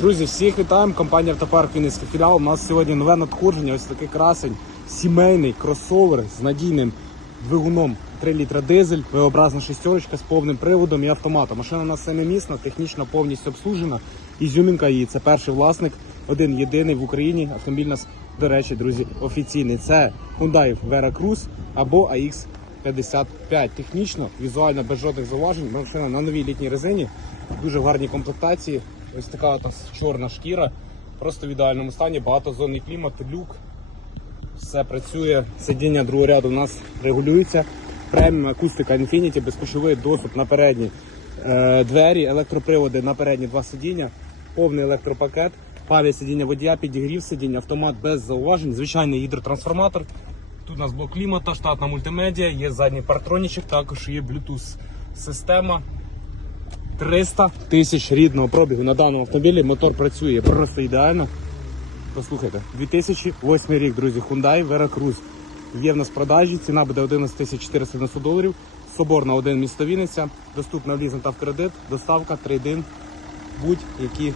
Друзі, всіх вітаємо. Компанія Автопарк Вінницький філіал. У нас сьогодні нове надходження. Ось такий красень, сімейний кросовер з надійним двигуном 3 літра дизель, V-образна з повним приводом і автоматом. Машина у нас семимісна, технічно повністю обслужена. Ізюмінка її це перший власник, один єдиний в Україні. Автомобіль нас, до речі, друзі, офіційний. Це Hyundai Vera Cruz або AX 55. Технічно, візуально без жодних зауважень. Машина на новій літній резині, дуже гарній комплектації. Ось така у нас чорна шкіра, просто в ідеальному стані, багатозонний клімат, люк. Все працює. Сидіння другого ряду у нас регулюється. Преміум акустика Infinity, безкошовий доступ на передні е, двері, електроприводи на передні два сидіння, повний електропакет, пам'ять сидіння водія, підігрів сидіння, автомат без зауважень, звичайний гідротрансформатор. Тут у нас блок клімата, штатна мультимедіа, є задній партронічок, також є Bluetooth система. 300 тисяч рідного пробігу на даному автомобілі. Мотор працює просто ідеально. Послухайте, 2008 рік, друзі, Hyundai Vera Cruz. Є в нас в продажі, ціна буде 11 тисяч 490 доларів. Соборна 1 місто Вінниця, доступна в лізинг та в кредит, доставка, трейдин, будь-які